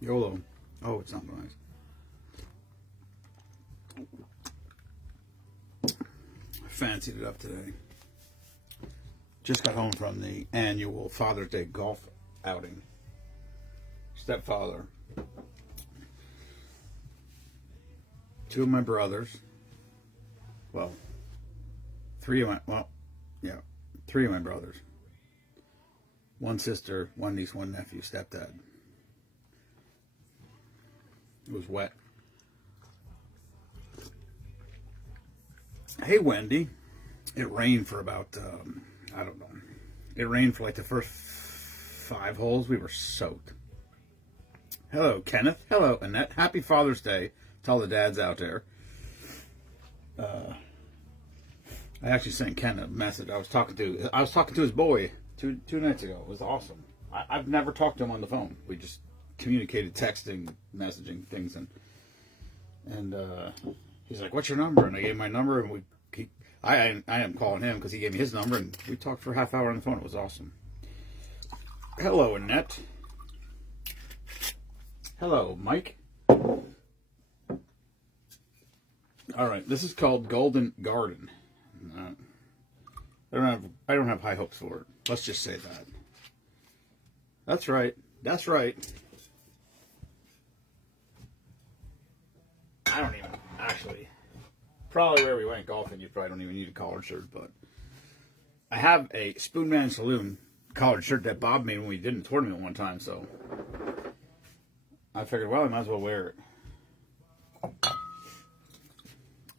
YOLO. Oh, it's not nice. Fancied it up today. Just got home from the annual Father's Day golf outing. Stepfather. Two of my brothers. Well, three of my brothers. One sister, one niece, one nephew, stepdad. It was wet. Hey, Wendy. It rained for about, I don't know. It rained for like the first 5 holes. We were soaked. Hello, Kenneth. Hello, Annette. Happy Father's Day to all the dads out there. I actually sent Ken a message. I was talking to his boy two nights ago. It was awesome. I've never talked to him on the phone. We just communicated, texting, messaging things, and he's like, "What's your number?" And I gave him my number, and I am calling him because he gave me his number, and we talked for a half hour on the phone. It was awesome. Hello, Annette. Hello, Mike. All right, this is called Golden Garden. I don't have high hopes for it. Let's just say that. That's right. That's right. I don't even actually. Probably where we went golfing, you probably don't even need a collared shirt, but I have a Spoonman Saloon collared shirt that Bob made when we did a tournament one time, so I figured, well, I might as well wear it.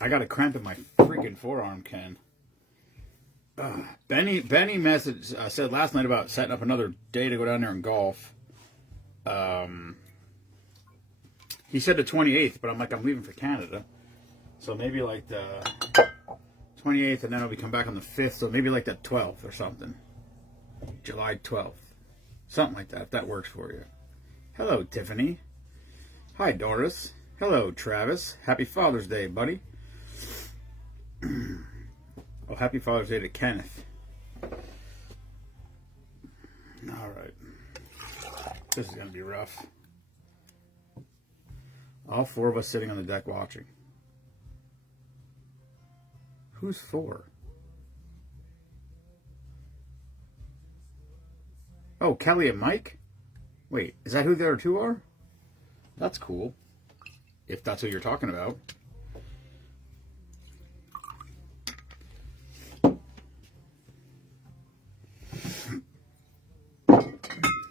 I got a cramp in my freaking forearm, Ken. Benny messaged, said last night about setting up another day to go down there and golf. He said the 28th, but I'm leaving for Canada. So maybe like the 28th, and then we come back on the 5th, so maybe like the 12th or something. July 12th. Something like that, if that works for you. Hello, Tiffany. Hi, Doris. Hello, Travis. Happy Father's Day, buddy. Oh, happy Father's Day to Kenneth. All right. This is going to be rough. All 4 of us sitting on the deck watching. Who's 4? Oh, Kelly and Mike? Wait, is that who the other 2 are? That's cool. If that's who you're talking about.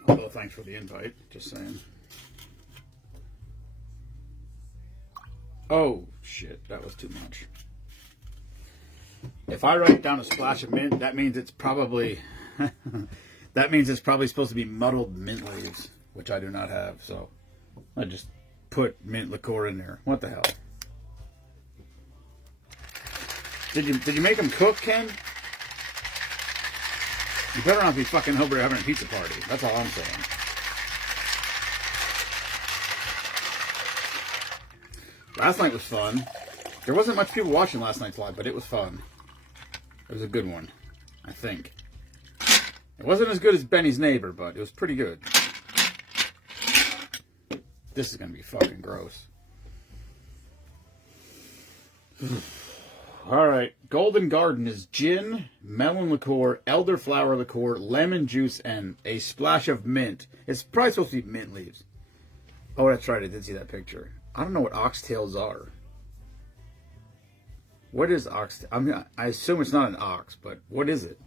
Although, thanks for the invite. Just saying. Oh, shit. That was too much. If I write down a splash of mint, that means it's probably... that means it's probably supposed to be muddled mint leaves, which I do not have, so I just put mint liqueur in there. What the hell? Did you make them cook, Ken? You better not be fucking over having a pizza party. That's all I'm saying. Last night was fun. There wasn't much people watching last night's live, but it was fun. It was a good one, I think. It wasn't as good as Benny's neighbor, but it was pretty good. This is going to be fucking gross. All right. Golden Garden is gin, melon liqueur, elderflower liqueur, lemon juice, and a splash of mint. It's probably supposed to be mint leaves. Oh, that's right. I did see that picture. I don't know what oxtails are. What is oxtail? I assume it's not an ox, but what is it?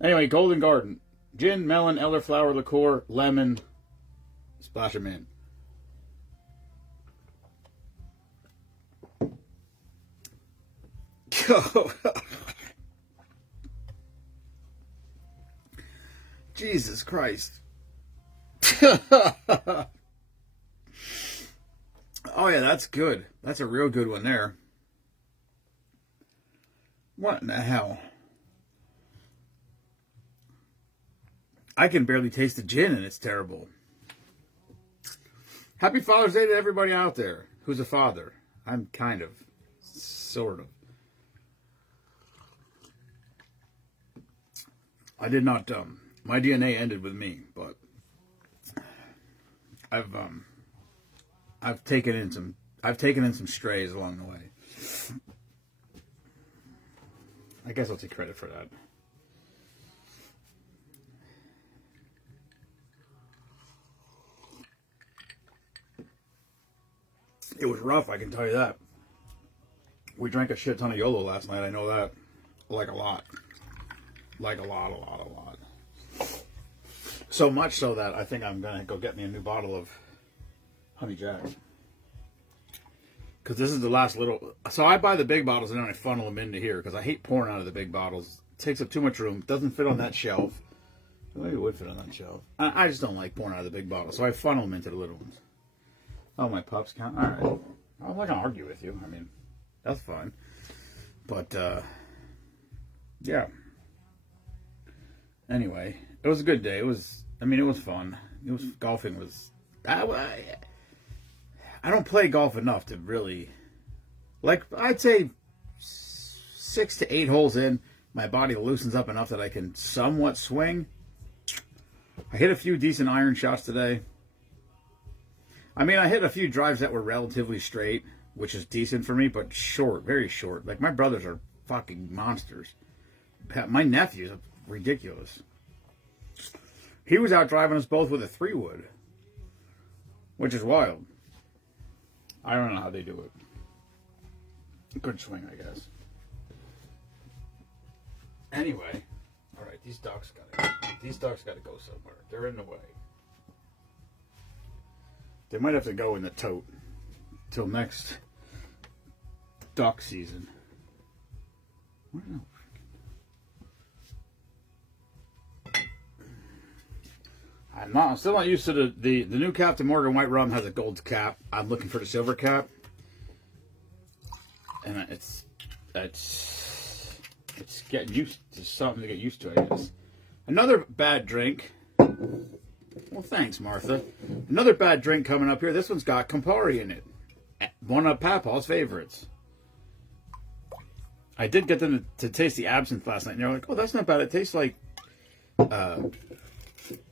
Anyway, Golden Garden. Gin, melon, elderflower liqueur, lemon, splash of mint. Jesus Christ. Oh yeah, that's good. That's a real good one there. What in the hell? I can barely taste the gin and it's terrible. Happy Father's Day to everybody out there who's a father. I'm kind of. Sort of. I did not, my DNA ended with me, but I've taken in some strays along the way. I guess I'll take credit for that. It was rough, I can tell you that. We drank a shit ton of YOLO last night, I know that. Like a lot. Like a lot. So much so that I think I'm going to go get me a new bottle of Honey Jack. Because this is the last little... So I buy the big bottles and then I funnel them into here. Because I hate pouring out of the big bottles. It takes up too much room. It doesn't fit on that shelf. Maybe it would fit on that shelf. I just don't like pouring out of the big bottles. So I funnel them into the little ones. Oh, my pups count? Alright. I'm not going to argue with you. I mean, that's fine. But, yeah. Anyway, it was a good day. It was fun. Golfing was... I don't play golf enough to really... Like, I'd say 6 to 8 holes in, my body loosens up enough that I can somewhat swing. I hit a few decent iron shots today. I mean, I hit a few drives that were relatively straight, which is decent for me, but short, very short. Like, my brothers are fucking monsters. My nephew's ridiculous. He was out driving us both with a 3-wood, which is wild. I don't know how they do it. Good swing, I guess. Anyway, all right, these ducks gotta go somewhere. They're in the way. They might have to go in the tote till next duck season. Where the I'm still not used to the new Captain Morgan White Rum has a gold cap. I'm looking for the silver cap, and it's getting used to something to get used to, I guess. Another bad drink. Well, thanks, Martha. Another bad drink coming up here. This one's got Campari in it. One of Papaw's favorites. I did get them to taste the absinthe last night, and they're like, "Oh, that's not bad. It tastes like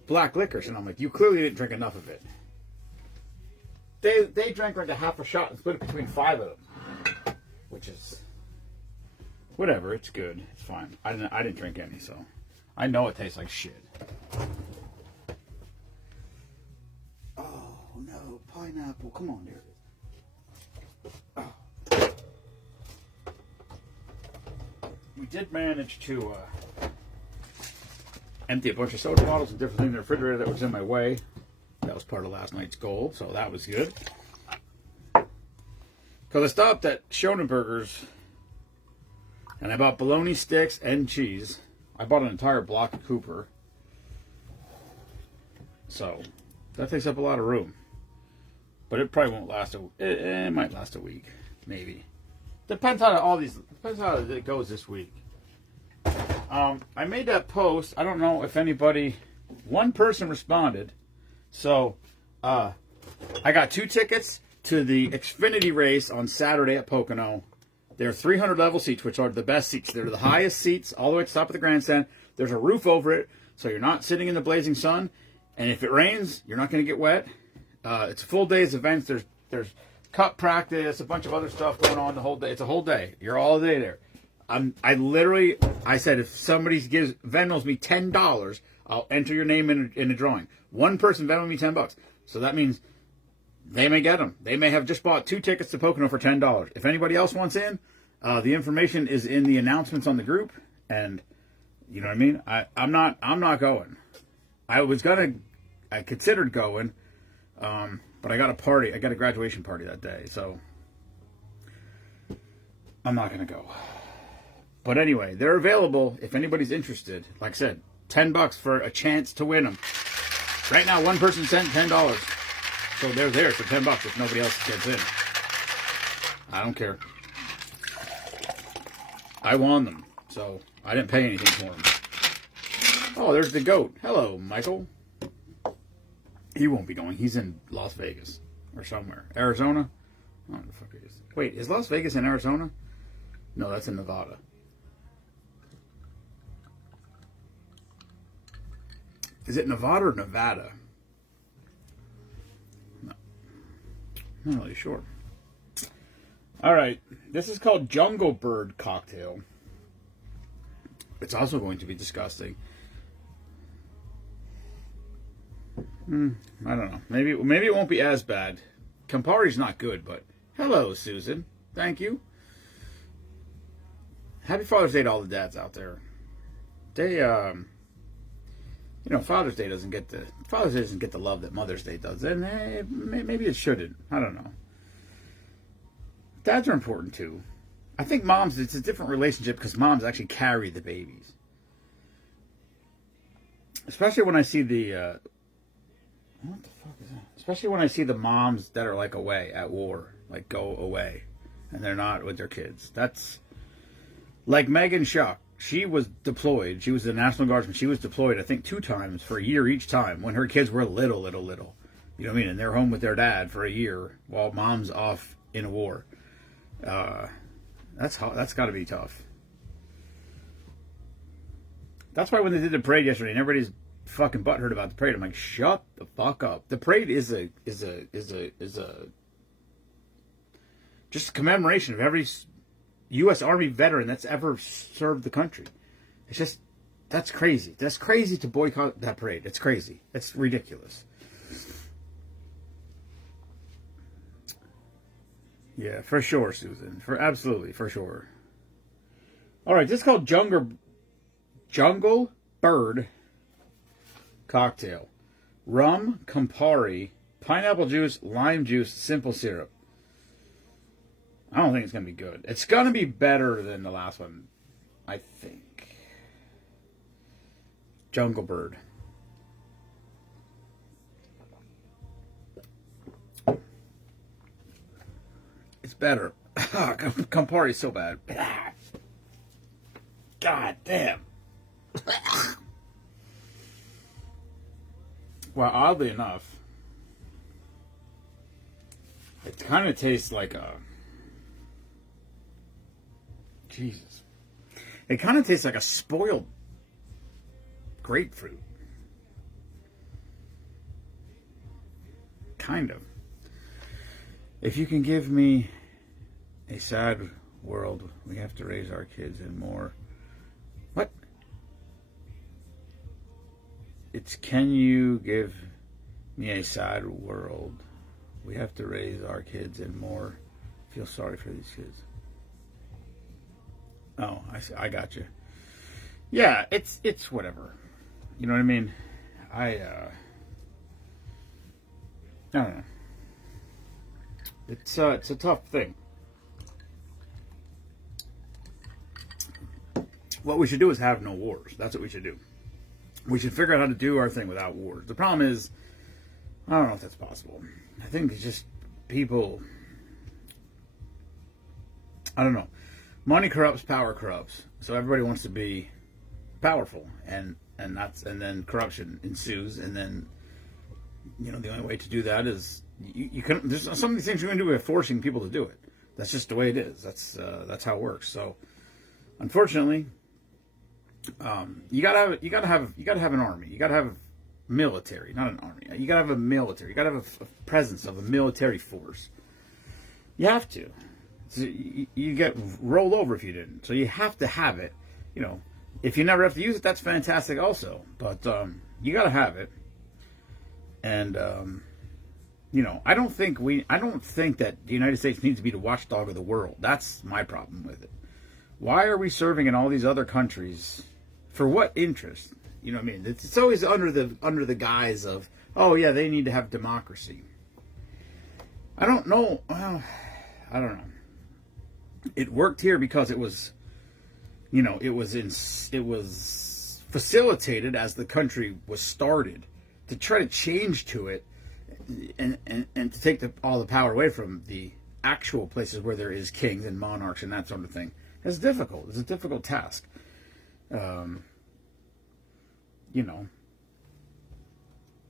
black licorice." And I'm like, "You clearly didn't drink enough of it." They drank like a half a shot and split it between 5 of them, which is whatever. It's good. It's fine. I didn't drink any, so I know it tastes like shit. Oh no, pineapple! Come on, there. Oh. We did manage to empty a bunch of soda bottles and different things in the refrigerator that was in my way. That was part of last night's goal, so that was good. Because I stopped at Schonenberger's and I bought bologna sticks and cheese. I bought an entire block of Cooper. So, that takes up a lot of room. But it probably won't last it might last a week, maybe. Depends how it goes this week. I made that post. I don't know if one person responded. So, I got 2 tickets to the Xfinity race on Saturday at Pocono. They're 300 level seats, which are the best seats. They're the highest seats all the way to the top of the grandstand. There's a roof over it, so you're not sitting in the blazing sun. And if it rains, you're not going to get wet. It's a full day's events. There's cup practice, a bunch of other stuff going on the whole day. It's a whole day. You're all day there. I said, if somebody Venmos me $10, I'll enter your name in the drawing. One person Venmoed me $10. So that means they may get them. They may have just bought 2 tickets to Pocono for $10. If anybody else wants in, the information is in the announcements on the group. And you know what I mean? I'm not going. I considered going, but I got a graduation party that day, so I'm not going to go. But anyway, they're available if anybody's interested. Like I said, $10 for a chance to win them. Right now, one person sent $10. So they're there for $10 if nobody else gets in. I don't care. I won them, so I didn't pay anything for them. Oh, there's the goat. Hello, Michael. He won't be going. He's in Las Vegas or somewhere. Arizona? I don't know what the fuck it is. Wait, is Las Vegas in Arizona? No, that's in Nevada. Is it Nevada or Nevada? I'm not really sure. All right, this is called Jungle Bird cocktail. It's also going to be disgusting. I don't know. Maybe it won't be as bad. Campari's not good, but hello, Susan. Thank you. Happy Father's Day to all the dads out there. They, Father's Day doesn't get the love that Mother's Day does, and maybe it shouldn't. I don't know. Dads are important too. I think moms, it's a different relationship because moms actually carry the babies. Especially when I see the, what the fuck is that? Especially when I see the moms that are like away at war, like go away, and they're not with their kids. That's like Megan Schuck. She was deployed. She was the National Guardsman. She was deployed, I think, 2 times for a year each time when her kids were little. You know what I mean? And they're home with their dad for a year while mom's off in a war. That's got to be tough. That's why when they did the parade yesterday, and everybody's fucking butthurt about the parade, I'm like, shut the fuck up. The parade is a just a commemoration of every U.S. Army veteran that's ever served the country. It's just, that's crazy. That's crazy to boycott that parade. It's crazy. It's ridiculous. Yeah, for sure, Susan. Absolutely, for sure. All right, this is called Jungle Bird cocktail. Rum, Campari, pineapple juice, lime juice, simple syrup. I don't think it's going to be good. It's going to be better than the last one, I think. Jungle Bird. It's better. Campari is so bad. God damn. Well, oddly enough, it kind of tastes like a... Jesus. It kind of tastes like a spoiled grapefruit. Kind of. If you can give me a sad world, we have to raise our kids in more. What? It's, can you give me a sad world? We have to raise our kids in more. Feel sorry for these kids. Oh, I got you. Yeah, it's whatever. You know what I mean? I don't know. It's a tough thing. What we should do is have no wars. That's what we should do. We should figure out how to do our thing without wars. The problem is, I don't know if that's possible. I think it's just people, I don't know. Money corrupts, power corrupts. So everybody wants to be powerful, and then corruption ensues, and then the only way to do that is you can. There's some of these things you're going to do by forcing people to do it. That's just the way it is. That's how it works. So unfortunately, you gotta have an army. You gotta have military, not an army. You gotta have a military. You gotta have a presence of a military force. You have to. So you get rolled over if you didn't. So you have to have it. If you never have to use it, that's fantastic also. But you got to have it. And I don't think that the United States needs to be the watchdog of the world. That's my problem with it. Why are we serving in all these other countries? For what interest? You know what I mean? It's always under the guise of, oh yeah, they need to have democracy. I don't know. Well, I don't know. It worked here because it was facilitated as the country was started. To try to change to it and to take all the power away from the actual places where there is kings and monarchs and that sort of thing, it's difficult. It's a difficult task.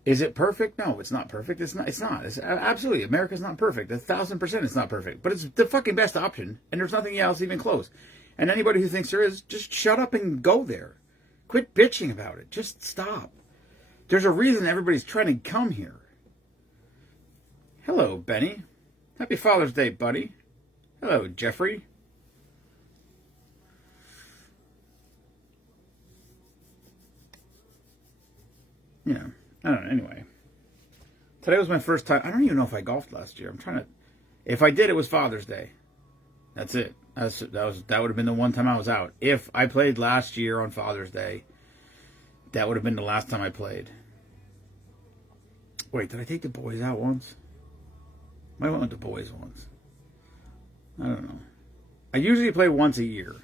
Is it perfect? No, it's not perfect. It's not. It's absolutely, America's not perfect. 1,000% it's not perfect. But it's the fucking best option, and there's nothing else even close. And anybody who thinks there is, just shut up and go there. Quit bitching about it. Just stop. There's a reason everybody's trying to come here. Hello, Benny. Happy Father's Day, buddy. Hello, Jeffrey. Yeah, I don't know. Anyway, today was my first time. I don't even know if I golfed last year. I'm trying to. If I did, it was Father's Day. That's it. That would have been the one time I was out. If I played last year on Father's Day, that would have been the last time I played. Wait, did I take the boys out once? I went with the boys once. I don't know. I usually play once a year.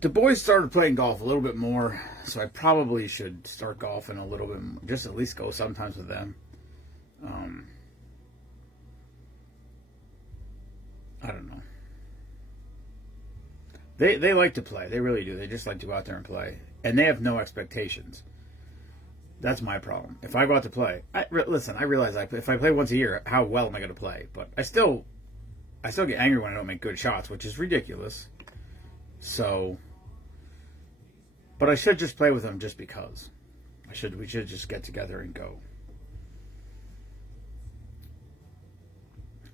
The boys started playing golf a little bit more, so I probably should start golfing a little bit more. Just at least go sometimes with them. I don't know. They like to play. They really do. They just like to go out there and play. And they have no expectations. That's my problem. If I go out to play, listen, I realize if I play once a year, how well am I going to play? But I still get angry when I don't make good shots, which is ridiculous. So, but I should just play with them just because. We should just get together and go.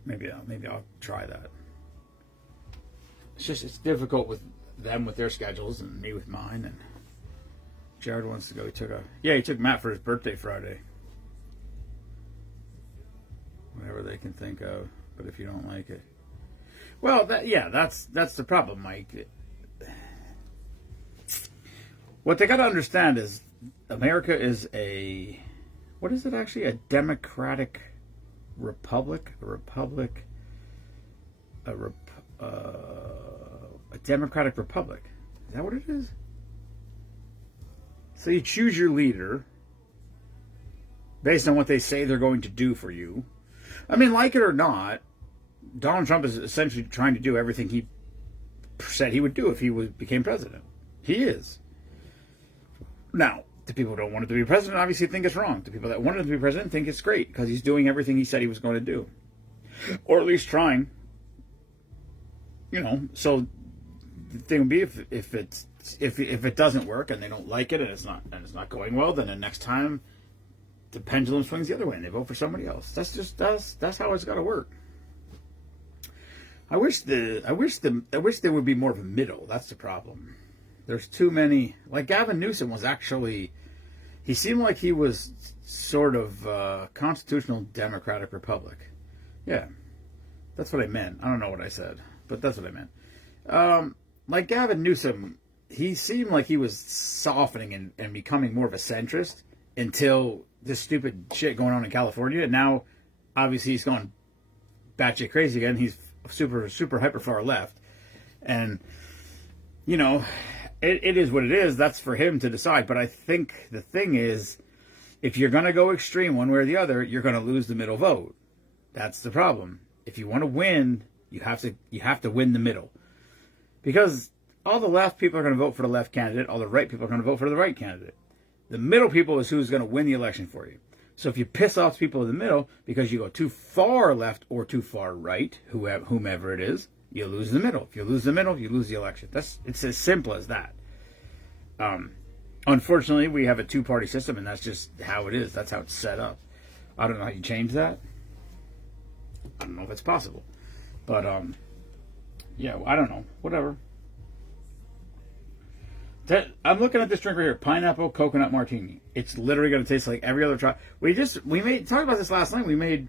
Maybe I'll try that. It's difficult with them with their schedules and me with mine. And Jared wants to go. He took Matt for his birthday Friday. Whatever they can think of. But if you don't like it, well, that's the problem, Mike. What they got to understand is America is what is it actually? A democratic republic, a democratic republic. Is that what it is? So you choose your leader based on what they say they're going to do for you. I mean, like it or not, Donald Trump is essentially trying to do everything he said he would do if he became president. He is. Now, the people who don't want him to be president obviously think it's wrong. The people that want him to be president think it's great because he's doing everything he said he was going to do. Or at least trying. So the thing would be if it doesn't work and they don't like it and it's not going well, then the next time the pendulum swings the other way and they vote for somebody else. That's how it's got to work. I wish there would be more of a middle. That's the problem. There's too many. Like Gavin Newsom was actually, he seemed like he was sort of constitutional democratic republic. Yeah, that's what I meant. I don't know what I said, but that's what I meant. Like Gavin Newsom, he seemed like he was softening and becoming more of a centrist until this stupid shit going on in California. And now, obviously, he's gone batshit crazy again. He's super, super hyper far left. And, it is what it is. That's for him to decide. But I think the thing is, if you're going to go extreme one way or the other, you're going to lose the middle vote. That's the problem. If you want to win, you have to win the middle. Because all the left people are going to vote for the left candidate. All the right people are going to vote for the right candidate. The middle people is who's going to win the election for you. So if you piss off people in the middle because you go too far left or too far right, whomever it is, you lose the middle. If you lose the middle, you lose the election. It's as simple as that. Unfortunately, we have a two-party system, and that's just how it is. That's how it's set up. I don't know how you change that. I don't know if it's possible. But, yeah, I don't know. Whatever. I'm looking at this drink right here, pineapple coconut martini. It's literally going to taste like every other try. We talked about this last night. We made,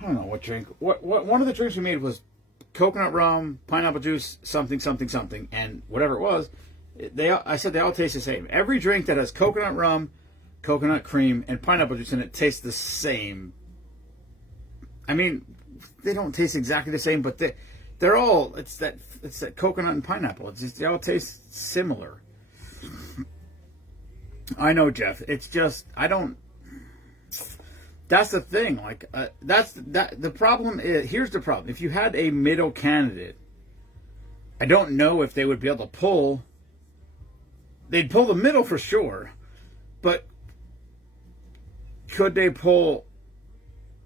I don't know what drink. What one of the drinks we made was coconut rum, pineapple juice, something, and whatever it was. I said they all taste the same. Every drink that has coconut rum, coconut cream, and pineapple juice in it tastes the same. I mean, they don't taste exactly the same, but they're all, it's that coconut and pineapple. They all taste similar. I know, Jeff. It's just, that's the thing. Like, the problem is, here's the problem. If you had a middle candidate, I don't know if they would be able to they'd pull the middle for sure, but could they pull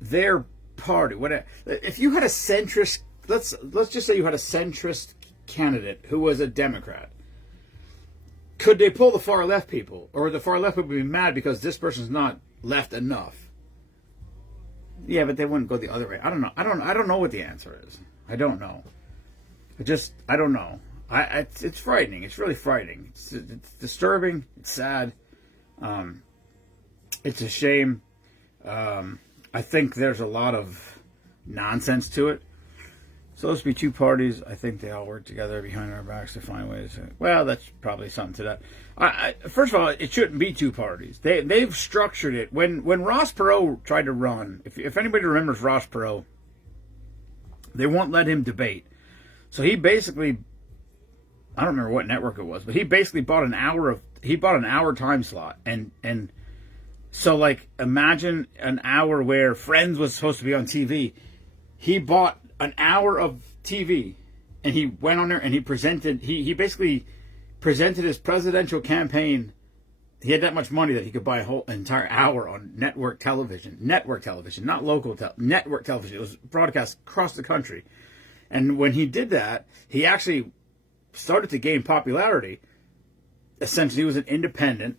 their party? Whatever. If you had a centrist, let's just say you had a centrist candidate who was a Democrat, could they pull the far left people, or the far left would be mad because this person's not left enough? Yeah, but they wouldn't go the other way. I don't know. I don't know what the answer is. I don't know. I don't know. It's frightening. It's really frightening. It's disturbing. It's sad. It's a shame. I think there's a lot of nonsense to it. Supposed to be two parties. I think they all work together behind our backs to find ways. Well, that's probably something to that. First of all, it shouldn't be two parties. They've structured it. When Ross Perot tried to run, if anybody remembers Ross Perot, they won't let him debate. So he basically, I don't remember what network it was, but he basically bought an hour time slot, and so like imagine an hour where Friends was supposed to be on TV. He bought an hour of TV, and he went on there and he presented. He basically presented his presidential campaign. He had that much money that he could buy a whole entire hour on network television, not local network television. It was broadcast across the country. And when he did that, he actually started to gain popularity. Essentially, he was an independent,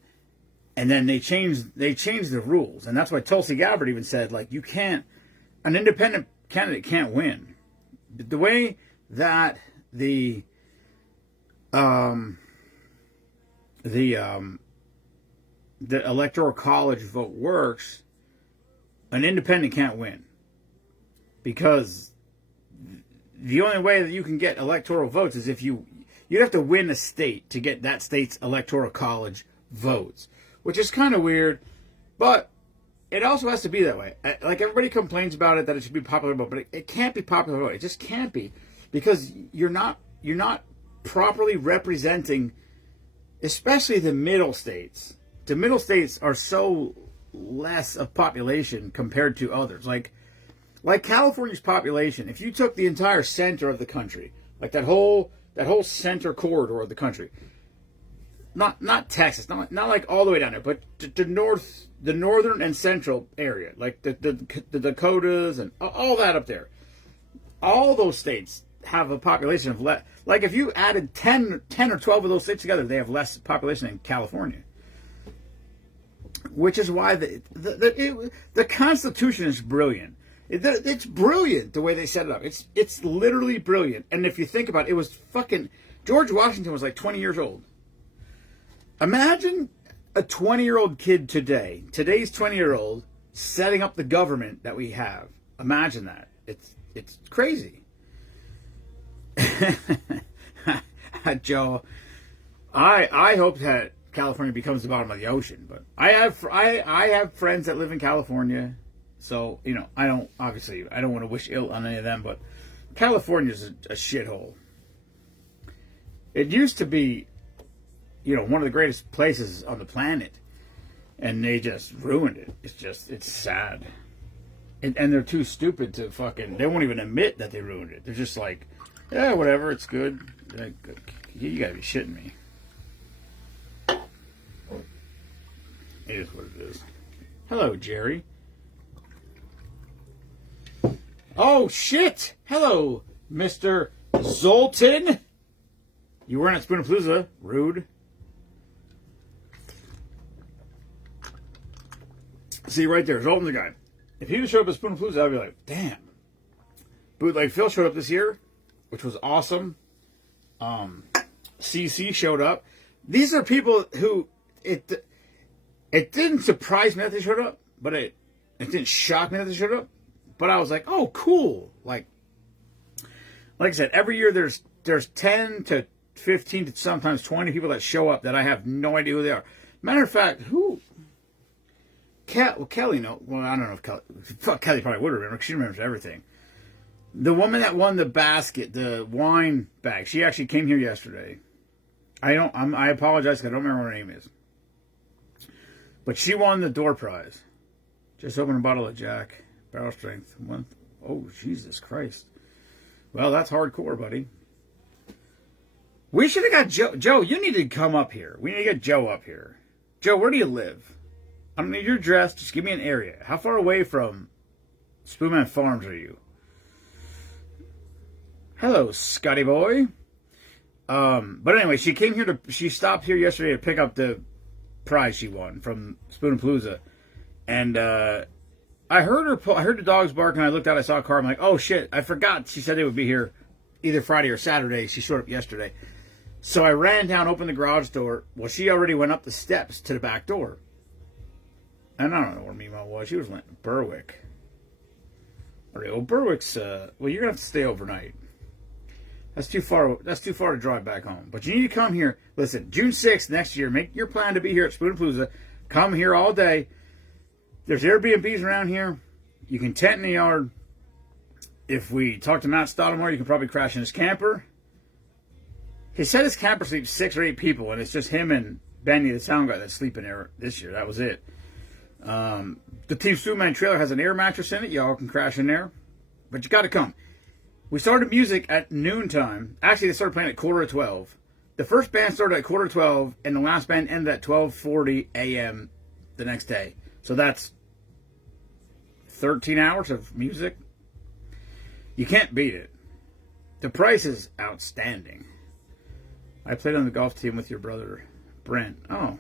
and then they changed the rules, and that's why Tulsi Gabbard even said, like, an independent candidate can't win. The way that the electoral college vote works, an independent can't win, because the only way that you can get electoral votes is if you'd have to win a state to get that state's electoral college votes, which is kind of weird, but it also has to be that way. Like, everybody complains about it, that it should be popular vote, but it can't be popular vote. It just can't be, because you're not properly representing, especially the middle states. The middle states are so less of population compared to others. Like California's population, if you took the entire center of the country, like that whole center corridor of the country, not Texas, not like all the way down there, but the northern and central area, like the Dakotas and all that up there, all those states have a population of less. Like, if you added 10 or 12 of those states together, they have less population than California. Which is why the Constitution is brilliant. It's brilliant the way they set it up. It's literally brilliant. And if you think about it, it was fucking George Washington was like 20 years old. Imagine a 20-year-old kid today's 20-year-old setting up the government that we have. Imagine that. It's crazy. Joe, I hope that California becomes the bottom of the ocean, but I have friends that live in California, so I don't want to wish ill on any of them, but California's a shithole. It used to be, one of the greatest places on the planet, and they just ruined it. It's sad, and they're too stupid to they won't even admit that they ruined it. They're just like, yeah, whatever, it's good. You gotta be shitting me. It is what it is. Hello, Jerry. Oh, shit! Hello, Mr. Zoltan. You weren't at Spoonapalooza. Rude. See, right there, Zoltan's the guy. If he would show up at Spoonapalooza, I'd be like, damn. Bootleg Phil showed up this year, which was awesome. CC showed up. These are people who... It didn't surprise me that they showed up, but it didn't shock me that they showed up. But I was like, oh, cool. Like I said, every year there's 10 to 15 to sometimes 20 people that show up that I have no idea who they are. Matter of fact, Kelly, no. Well, I don't know if Kelly probably would remember, because she remembers everything. The woman that won the basket, the wine bag, she actually came here yesterday. I apologize because I don't remember what her name is. But she won the door prize. Just opened a bottle of Jack. Barrel strength. Oh, Jesus Christ. Well, that's hardcore, buddy. We should have got Joe. Joe, you need to come up here. We need to get Joe up here. Joe, where do you live? I don't need your address. Just give me an area. How far away from Spoonman Farms are you? Hello, Scotty boy. But anyway, she stopped here yesterday to pick up the prize she won from Spoonapalooza, and I heard her. I heard the dogs bark, and I looked out. I saw a car. I'm like, oh shit! I forgot. She said they would be here either Friday or Saturday. She showed up yesterday, so I ran down, opened the garage door. Well, she already went up the steps to the back door, and I don't know where Mima was. She was in Berwick. All right, well, Berwick's. Well, you're gonna have to stay overnight. That's too far. That's too far to drive back home. But you need to come here. Listen, June 6th next year. Make your plan to be here at Spoonapalooza. Come here all day. There's Airbnbs around here. You can tent in the yard. If we talk to Matt Stottlemore, you can probably crash in his camper. He said his camper sleeps 6 or 8 people, and it's just him and Benny, the sound guy, that's sleeping there this year. That was it. The Team Superman trailer has an air mattress in it. Y'all can crash in there. But you got to come. We started music at noontime. Actually, they started playing at 11:45. The first band started at 11:45, and the last band ended at 12:40 a.m. the next day. So that's 13 hours of music. You can't beat it. The price is outstanding. I played on the golf team with your brother, Brent. Oh.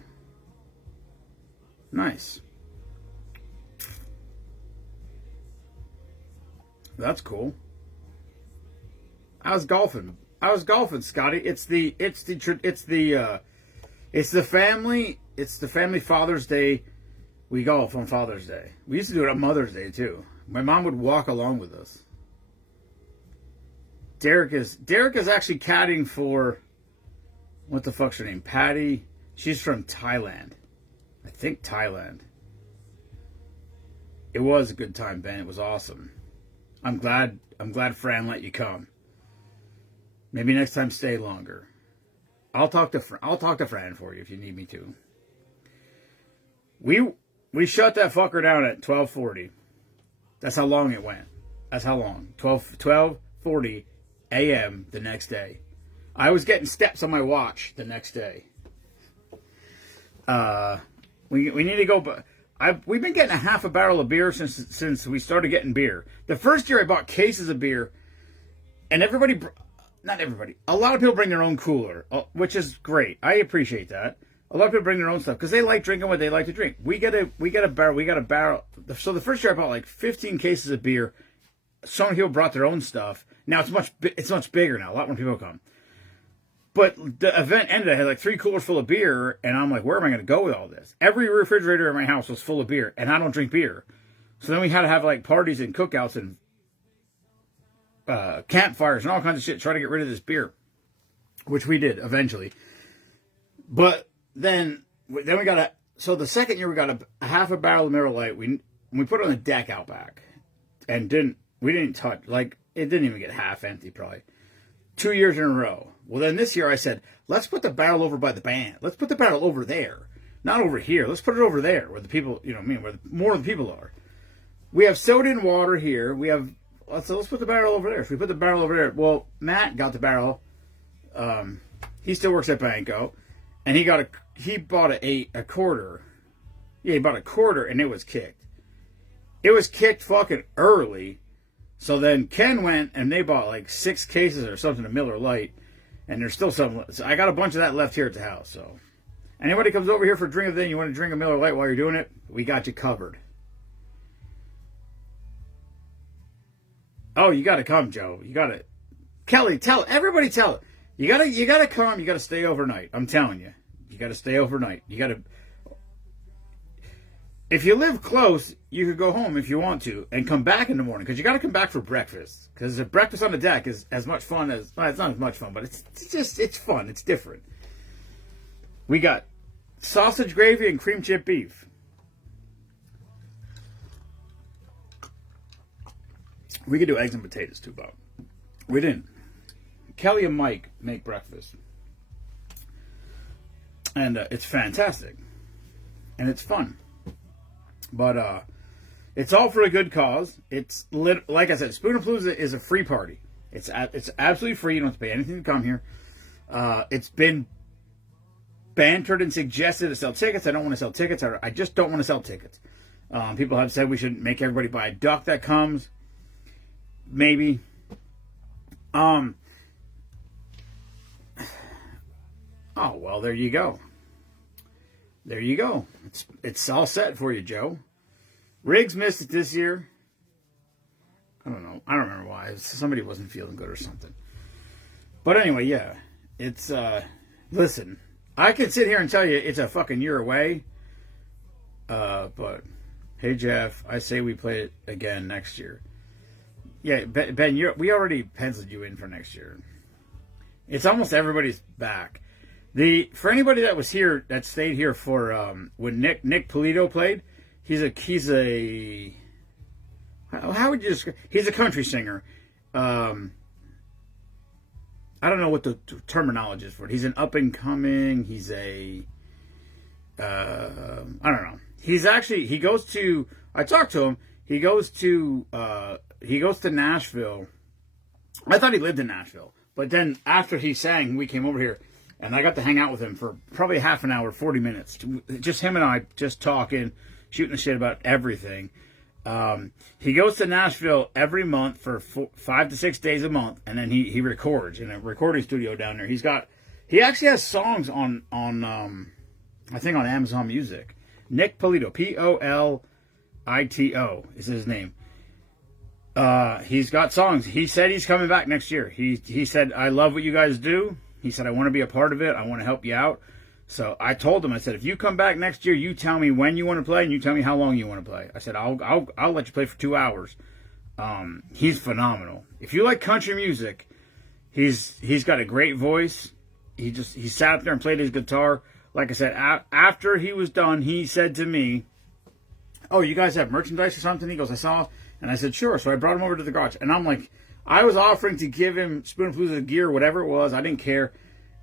Nice. That's cool. I was golfing, Scotty. It's the family Father's Day. We golf on Father's Day. We used to do it on Mother's Day too. My mom would walk along with us. Derek is actually caddying for, what the fuck's her name? Patty. She's from Thailand. I think Thailand. It was a good time, Ben. It was awesome. I'm glad Fran let you come. Maybe next time stay longer. I'll talk to Fran for you if you need me to. We shut that fucker down at 12:40. That's how long it went. That's how long. 12:40 a.m. the next day. I was getting steps on my watch the next day. We need to go, but we've been getting a half a barrel of beer since we started getting beer. The first year I bought cases of beer, and not everybody, a lot of people bring their own cooler, which is great. I appreciate that. A lot of people bring their own stuff because they like drinking what they like to drink. We got a barrel. So the first year I bought like 15 cases of beer. Some people brought their own stuff. Now it's much bigger now. A lot more people come. But the event ended. I had like 3 coolers full of beer, and I'm like, where am I going to go with all this? Every refrigerator in my house was full of beer, and I don't drink beer. So then we had to have like parties and cookouts and campfires and all kinds of shit, try to get rid of this beer, which we did eventually. But then we got so the second year we got a half a barrel of Miller Lite. We put it on the deck out back, and we didn't touch, like, it didn't even get half empty probably. 2 years in a row. Well, then this year I said, let's put the barrel over by the band. Let's put the barrel over there, not over here. Let's put it over there where the people, where more of the people are. We have soda and water here. So let's put the barrel over there. So we put the barrel over there. Well, Matt got the barrel. He still works at Banco, and he bought a quarter. Yeah, he bought a quarter, and it was kicked. It was kicked fucking early. So then Ken went, and they bought like 6 cases or something of Miller Lite, and there's still some. So I got a bunch of that left here at the house. So anybody comes over here for a drink of the day, you want to drink a Miller Lite while you're doing it, we got you covered. Oh, you got to come, Joe. You got to. Kelly, everybody tell it. You got to come. You got to stay overnight. I'm telling you. You got to stay overnight. You got to. If you live close, you could go home if you want to and come back in the morning, because you got to come back for breakfast. Because the breakfast on the deck is as much fun as, well, it's not as much fun, but it's fun. It's different. We got sausage gravy and cream chip beef. We could do eggs and potatoes too, Bob. We didn't. Kelly and Mike make breakfast. And it's fantastic. And it's fun. But it's all for a good cause. It's like I said, Spoonapalooza is a free party. It's absolutely free. You don't have to pay anything to come here. It's been bantered and suggested to sell tickets. I don't want to sell tickets. I just don't want to sell tickets. People have said we should make everybody buy a duck that comes. Maybe. Oh, well, there you go. There you go. It's all set for you, Joe. Riggs missed it this year. I don't know. I don't remember why. Somebody wasn't feeling good or something. But anyway, yeah. It's, listen, I could sit here and tell you it's a fucking year away. But, hey, Jeff, I say we play it again next year. Yeah, Ben, we already penciled you in for next year. It's almost everybody's back. For anybody that was here, that stayed here for when Nick Polito played, he's a how would you describe? He's a country singer. I don't know what the terminology is for it. He's an up and coming. He's I don't know. He goes to. I talked to him. He goes to Nashville. I thought he lived in Nashville, but then after he sang, we came over here. And I got to hang out with him for probably half an hour, 40 minutes. Just him and I just talking, shooting the shit about everything. He goes to Nashville every month for 5 to 6 days a month. And then he records in a recording studio down there. He actually has songs on I think on Amazon Music. Nick Polito, Polito is his name. He's got songs. He said he's coming back next year. He said, I love what you guys do. He said, I want to be a part of it. I want to help you out. So I told him, I said, if you come back next year, you tell me when you want to play and you tell me how long you want to play. I said, I'll let you play for 2 hours. He's phenomenal. If you like country music, he's got a great voice. He sat up there and played his guitar. Like I said, after he was done, he said to me, oh, you guys have merchandise or something? He goes, I saw. And I said, sure. So I brought him over to the garage. And I'm like, I was offering to give him Spoonful gear, whatever it was. I didn't care.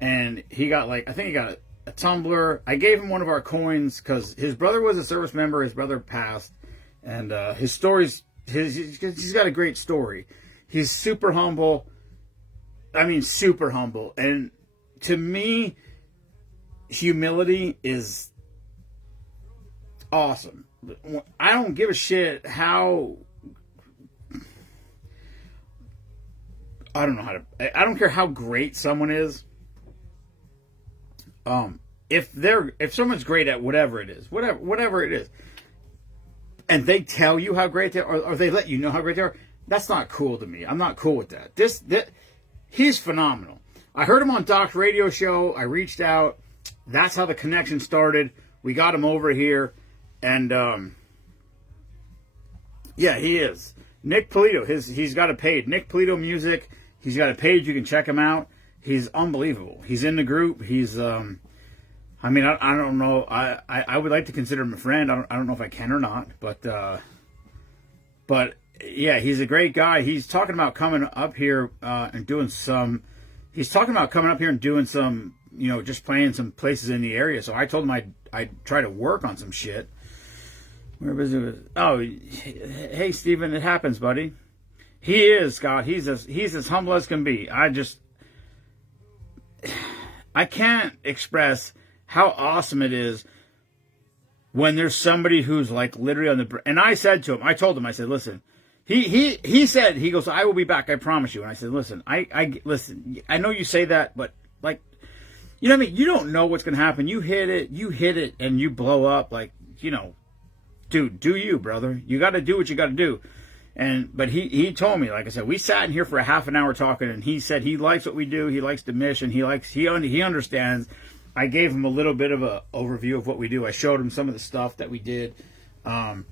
And he got I think he got a tumbler. I gave him one of our coins because his brother was a service member. His brother passed. And his story's, he's got a great story. He's super humble. I mean, super humble. And to me, humility is awesome. I don't give a shit how... I don't know how to... I don't care how great someone is. If someone's great at whatever it is, and they tell you how great they are, or they let you know how great they are, that's not cool to me. I'm not cool with that. He's phenomenal. I heard him on Doc's radio show. I reached out. That's how the connection started. We got him over here, and yeah, he is. Nick Polito. He's got a page. Nick Polito Music. He's got a page. You can check him out. He's unbelievable. He's in the group. He's I mean, I don't know. I would like to consider him a friend. I don't know if I can or not, but yeah, he's a great guy. He's talking about coming up here and doing some. He's talking about coming up here and doing some, just playing some places in the area. So I told him I'd try to work on some shit. Where was it? Oh, hey, Steven, it happens, buddy. He is, Scott. He's as humble as can be. I can't express how awesome it is when there's somebody who's like literally on the... And I said to him, I told him, I said, listen, he said, he goes, I will be back, I promise you. And I said, listen, listen, I know you say that, but like, you know what I mean? You don't know what's going to happen. You hit it and you blow up like, dude, do you, brother? You got to do what you got to do. But he told me, like I said, we sat in here for a half an hour talking, and he said he likes what we do. He likes the mission. He understands. I gave him a little bit of a overview of what we do. I showed him some of the stuff that we did. And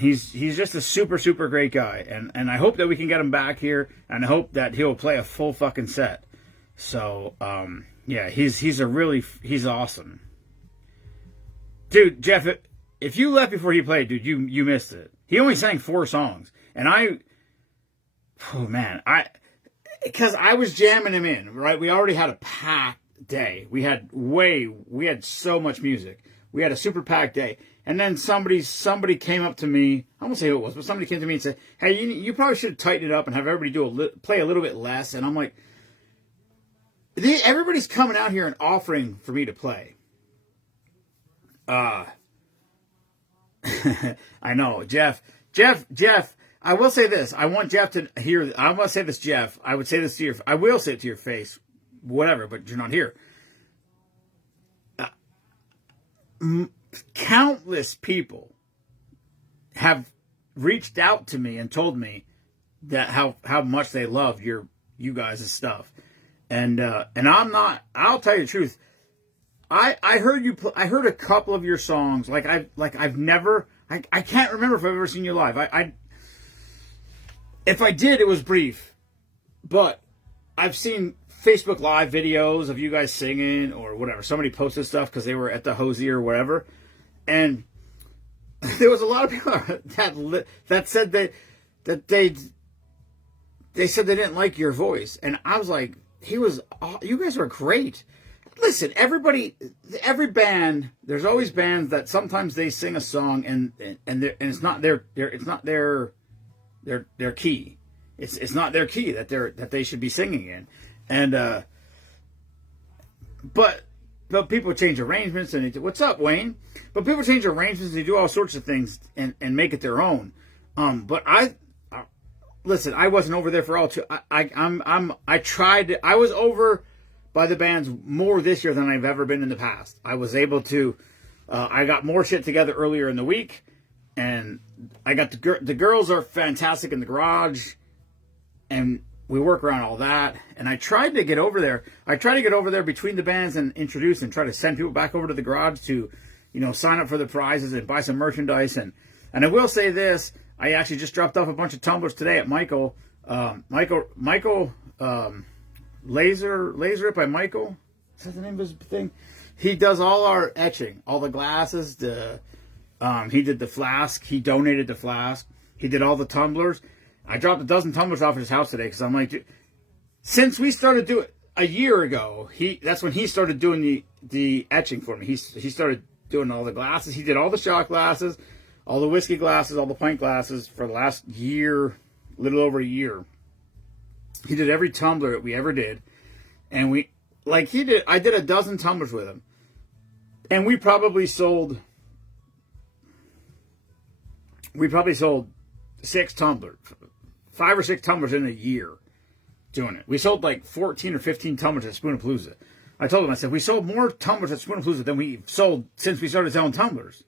he's just a super, super great guy. And I hope that we can get him back here, and I hope that he'll play a full fucking set. So, yeah, he's awesome. Dude, Jeff, if you left before he played, dude, you missed it. He only sang 4 songs. And because I was jamming him in, right? We already had a packed day. We had so much music. We had a super packed day. And then somebody came up to me. I won't say who it was, but somebody came to me and said, hey, you probably should tighten it up and have everybody play a little bit less. And I'm like, everybody's coming out here and offering for me to play. I know, Jeff, I will say this. I want Jeff to hear. I want to say this, Jeff. I would say this to I will say it to your face, whatever, but you're not here. Countless people have reached out to me and told me that how much they love you guys' stuff. And I'll tell you the truth. I heard I heard a couple of your songs. I've never, I can't remember if I've ever seen you live. If I did, it was brief, but I've seen Facebook Live videos of you guys singing or whatever. Somebody posted stuff because they were at the Hosey or whatever, and there was a lot of people that said that they said they didn't like your voice, and I was like, you guys are great. Listen, every band, there's always bands that sometimes they sing a song and it's not their key. It's not their key that they should be singing in, and but people change arrangements and what's up, Wayne? But people change arrangements and they do all sorts of things and make it their own. But listen, I wasn't over there for all two. I tried. I was over by the bands more this year than I've ever been in the past. I was able to. I got more shit together earlier in the week, and I got the girls are fantastic in the garage, and we work around all that. And I tried to get over there. I tried to get over there between the bands and introduce and try to send people back over to the garage to, sign up for the prizes and buy some merchandise. And I will say this. I actually just dropped off a bunch of tumblers today at Michael. Michael Laser It by Michael. Is that the name of his thing? He does all our etching, all the glasses. He did the flask. He donated the flask. He did all the tumblers. I dropped a dozen tumblers off at his house today because I'm like, since we started doing a year ago, that's when he started doing the etching for me. He started doing all the glasses. He did all the shot glasses, all the whiskey glasses, all the pint glasses for the last year, little over a year. He did every tumbler that we ever did. And I did a dozen tumblers with him. And we probably sold 6 tumblers, 5 or 6 tumblers in a year doing it. We sold like 14 or 15 tumblers at Spoonapalooza. I told him, I said, we sold more tumblers at Spoonapalooza than we've sold since we started selling tumblers.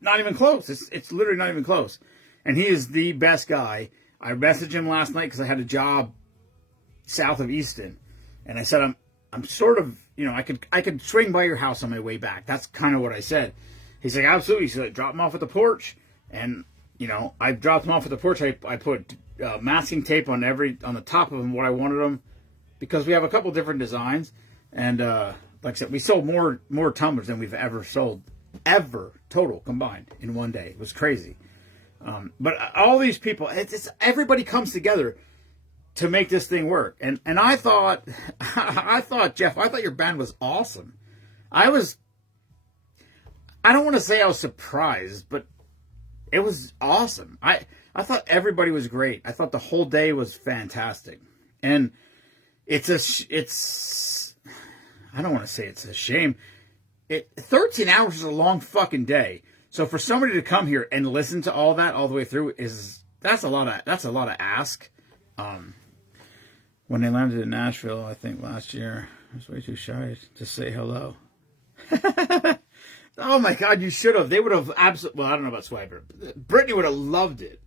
Not even close. It's literally not even close. And he is the best guy. I messaged him last night because I had a job south of Easton. And I said, I'm sort of, I could swing by your house on my way back. That's kind of what I said. He's like, absolutely. He's like, drop him off at the porch. And, I dropped him off at the porch. I put masking tape on the top of him, what I wanted him, because we have a couple different designs. And like I said, we sold more tumblers than we've ever sold, total combined in one day. It was crazy. But all these people, everybody comes together to make this thing work. And I thought, Jeff, I thought your band was awesome. I don't want to say I was surprised, but it was awesome. I thought everybody was great. I thought the whole day was fantastic. And I don't want to say it's a shame. 13 hours is a long fucking day. So for somebody to come here and listen to all that all the way through that's a lot of ask. When they landed in Nashville, I think last year, I was way too shy to say hello. Oh my God, you should have. They would have absolutely. Well, I don't know about Swiper. Brittany would have loved it.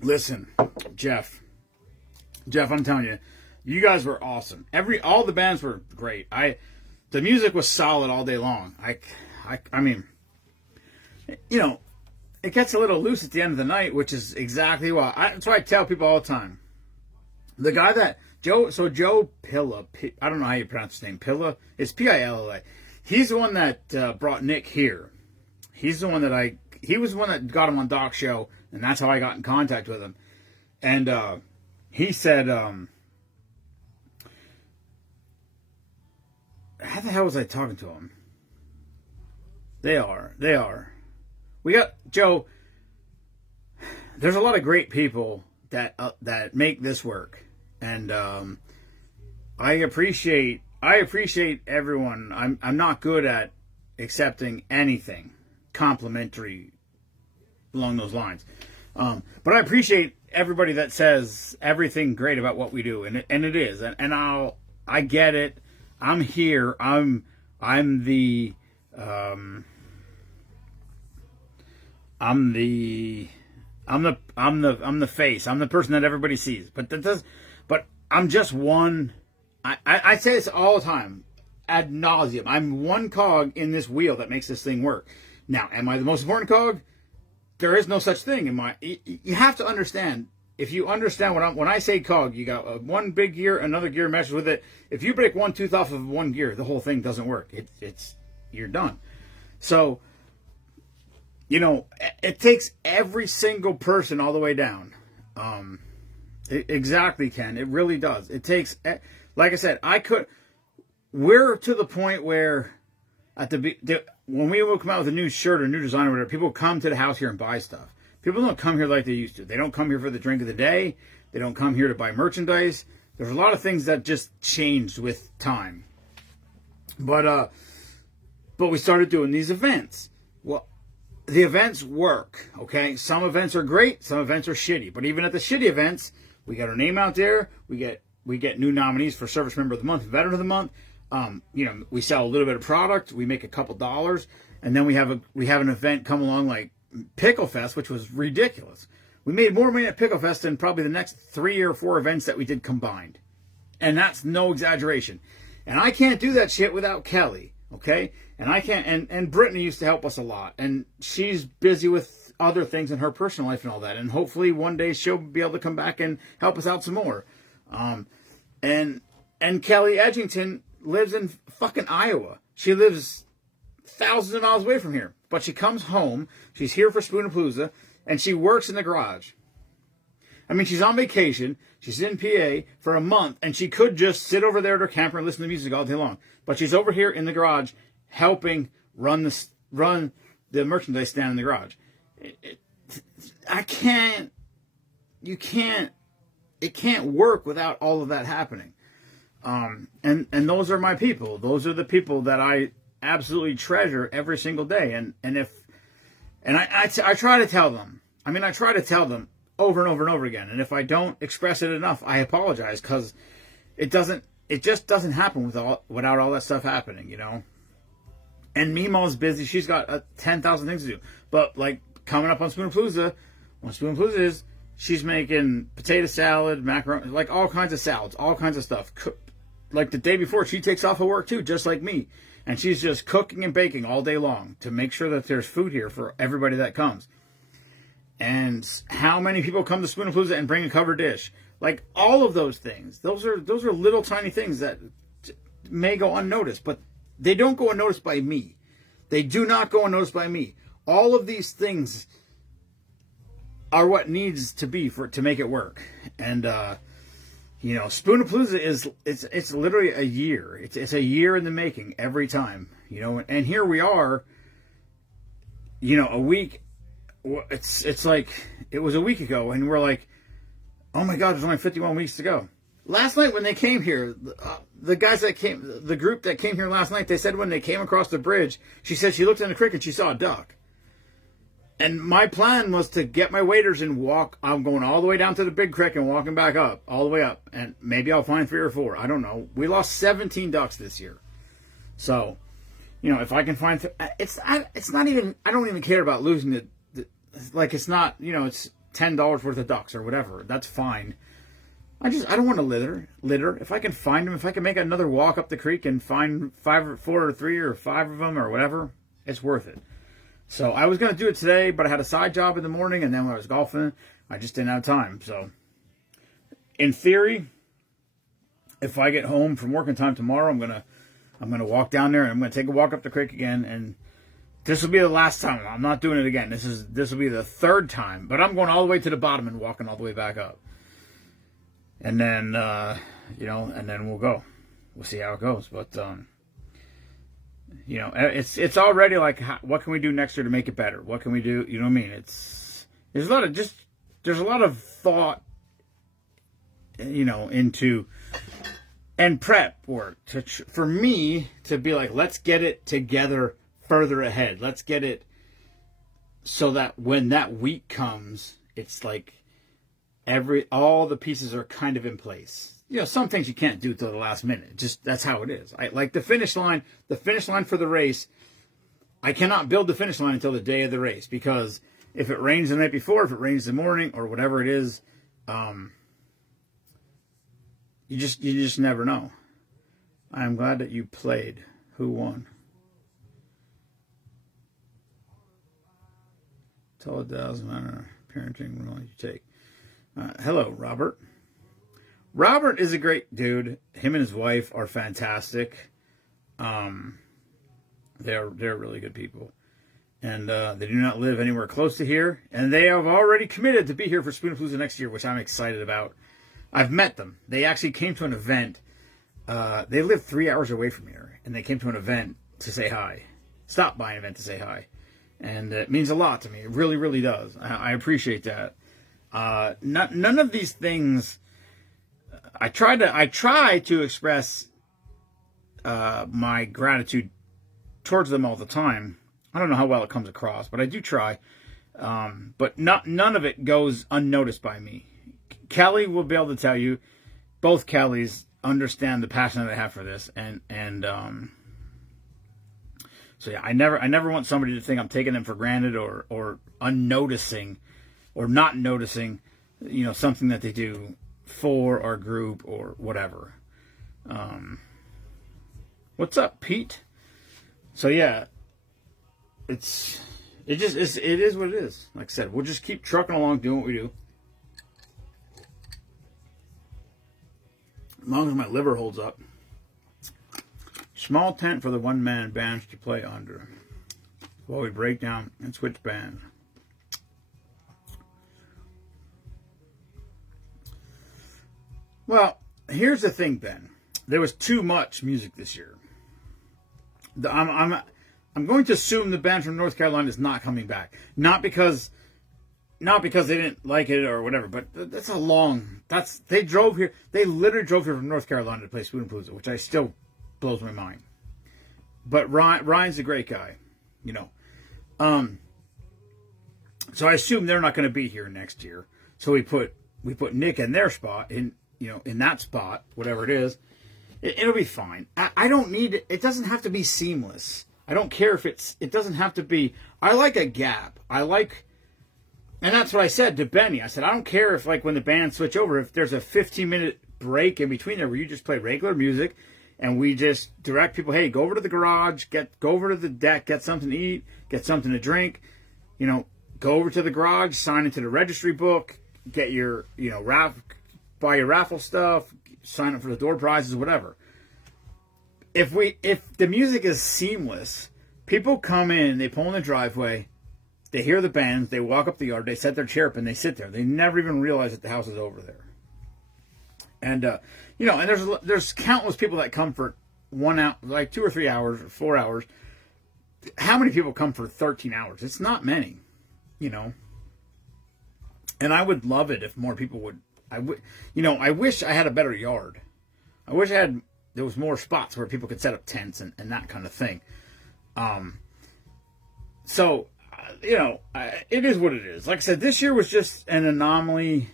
Listen, Jeff, I'm telling you, you guys were awesome. All the bands were great. The music was solid all day long. I mean, it gets a little loose at the end of the night, which is exactly why. That's why I tell people all the time. The guy that Joe Pilla, I don't know how you pronounce his name. Pilla, it's Pilla. He's the one that brought Nick here. He was the one that got him on Doc's show, and that's how I got in contact with him. And he said, how the hell was I talking to him? They are. We got Joe. There's a lot of great people that make this work, and I appreciate everyone. I'm not good at accepting anything complimentary along those lines, but I appreciate everybody that says everything great about what we do, and it is, and I get it. I'm here. I'm the um, I'm the I'm the face. I'm the person that everybody sees. But that does. But I'm just one. I say this all the time, ad nauseum. I'm one cog in this wheel that makes this thing work. Now, am I the most important cog? There is no such thing in my. You have to understand. If you understand when I say cog, you got one big gear, another gear meshes with it. If you break one tooth off of one gear, the whole thing doesn't work. It's you're done. So, it takes every single person all the way down. Exactly, Ken. It really does. It takes, like I said, we're to the point where when we will come out with a new shirt or new design or whatever, people come to the house here and buy stuff. People don't come here like they used to. They don't come here for the drink of the day. They don't come here to buy merchandise. There's a lot of things that just changed with time. But we started doing these events. Well, the events work, okay? Some events are great, some events are shitty. But even at the shitty events, we get our name out there. We get new nominees for Service Member of the Month, Veteran of the Month. We sell a little bit of product. We make a couple dollars, and then we have an event come along like Pickle Fest, which was ridiculous. We made more money at Pickle Fest than probably the next 3 or 4 events that we did combined, and that's no exaggeration. And I can't do that shit without Kelly, okay? And I can't. And Brittany used to help us a lot, and she's busy with other things in her personal life and all that. And hopefully one day she'll be able to come back and help us out some more. And Kelly Edgington lives in fucking Iowa. She lives thousands of miles away from here. But she comes home, she's here for Spoonapalooza, and she works in the garage. I mean, she's on vacation, she's in PA for a month, and she could just sit over there at her camper and listen to music all day long. But she's over here in the garage helping run the merchandise stand in the garage. It can't work without all of that happening. And those are my people. Those are the people that I absolutely treasure every single day. And I try to tell them. I mean, I try to tell them over and over and over again. And if I don't express it enough, I apologize, because it just doesn't happen without all that stuff happening, And Meemaw's busy. She's got 10,000 things to do. But like coming up on Spoonapalooza, when Spoonapalooza is, she's making potato salad, macaroni, like all kinds of salads, all kinds of stuff. Like the day before, she takes off of work too, just like me. And she's just cooking and baking all day long to make sure that there's food here for everybody that comes. And how many people come to Spoonapalooza and bring a covered dish? Like all of those things. Those are little tiny things that may go unnoticed, but they don't go unnoticed by me. They do not go unnoticed by me. All of these things are what needs to be to make it work. And Spoonapalooza it's literally a year. It's a year in the making every time. And here we are. A week. It's like it was a week ago, and we're like, oh my God, there's only 51 weeks to go. Last night when they came here, the group that came here last night, they said when they came across the bridge, she said she looked in the creek and she saw a duck. And my plan was to get my waders and walk. I'm going all the way down to the big creek and walking back up, all the way up. And maybe I'll find 3 or 4. I don't know. We lost 17 ducks this year. So, if I can find... it's not even... I don't even care about losing the like, it's not... it's $10 worth of ducks or whatever. That's fine. I don't want to litter. If I can find them, if I can make another walk up the creek and find 4 or 3 or 5 of them or whatever, it's worth it. So I was going to do it today, but I had a side job in the morning, and then when I was golfing, I just didn't have time. So in theory, if I get home from working time tomorrow, I'm gonna walk down there and I'm gonna take a walk up the creek again, and this will be the last time. I'm not doing it again. This will be the 3rd time, but I'm going all the way to the bottom and walking all the way back up. And then and then we'll go. We'll see how it goes. But it's already like, what can we do next year to make it better? What can we do? You know what I mean? There's a lot of thought, into and prep work for me to be like, let's get it together further ahead. Let's get it so that when that week comes, it's like all the pieces are kind of in place. some things you can't do till the last minute. Just that's how it is. I like the finish line. The finish line for the race. I cannot build the finish line until the day of the race, because if it rains the night before, if it rains the morning, or whatever it is, you just never know. I'm glad that you played. Who won? Tell a thousand parenting role you take. Hello, Robert. Robert is a great dude. Him and his wife are fantastic. They're really good people. And they do not live anywhere close to here. And they have already committed to be here for Spoonapalooza next year, which I'm excited about. I've met them. They actually came to an event. They live 3 hours away from here. And they came to an event to say hi. Stopped by an event to say hi. And it means a lot to me. It really, really does. I appreciate that. None of these things... I try to express my gratitude towards them all the time. I don't know how well it comes across, but I do try. But none of it goes unnoticed by me. Kelly will be able to tell you. Both Kellys understand the passion that I have for this, and so yeah, I never want somebody to think I'm taking them for granted or unnoticing or not noticing, something that they do for our group or whatever. What's up, Pete? So yeah, it is what it is. Like I said, we'll just keep trucking along, doing what we do. As long as my liver holds up. Small tent for the one-man bands to play under while we break down and switch bands. Well, here's the thing, Ben. There was too much music this year. I'm going to assume the band from North Carolina is not coming back. Not because they didn't like it or whatever, but they drove here. They literally drove here from North Carolina to play Spoonapalooza, which I still blows my mind. But Ryan's a great guy, So I assume they're not going to be here next year. So we put Nick in their spot, in that spot, whatever it is. It'll be fine. I don't need it. It doesn't have to be seamless. I don't care if it doesn't have to be. I like a gap. And that's what I said to Benny. I said, I don't care if, like, when the bands switch over, if there's a 15-minute break in between there where you just play regular music and we just direct people, hey, go over to the garage, go over to the deck, get something to eat, get something to drink, go over to the garage, sign into the registry book, get your, buy your raffle stuff, sign up for the door prizes, whatever. If the music is seamless, people come in, they pull in the driveway, they hear the bands, they walk up the yard, they set their chair up, and they sit there. They never even realize that the house is over there. And and there's countless people that come for 1 hour, like 2 or 3 hours or 4 hours. How many people come for 13 hours? It's not many, And I would love it if more people would. I wish I had a better yard. I wish there was more spots where people could set up tents and that kind of thing. It is what it is. Like I said, this year was just an anomaly.